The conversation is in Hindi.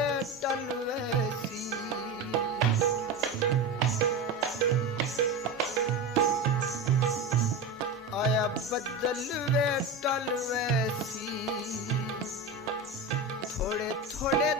वेटल वैसी आया बदल वेटल वैसी थोड़े थोड़े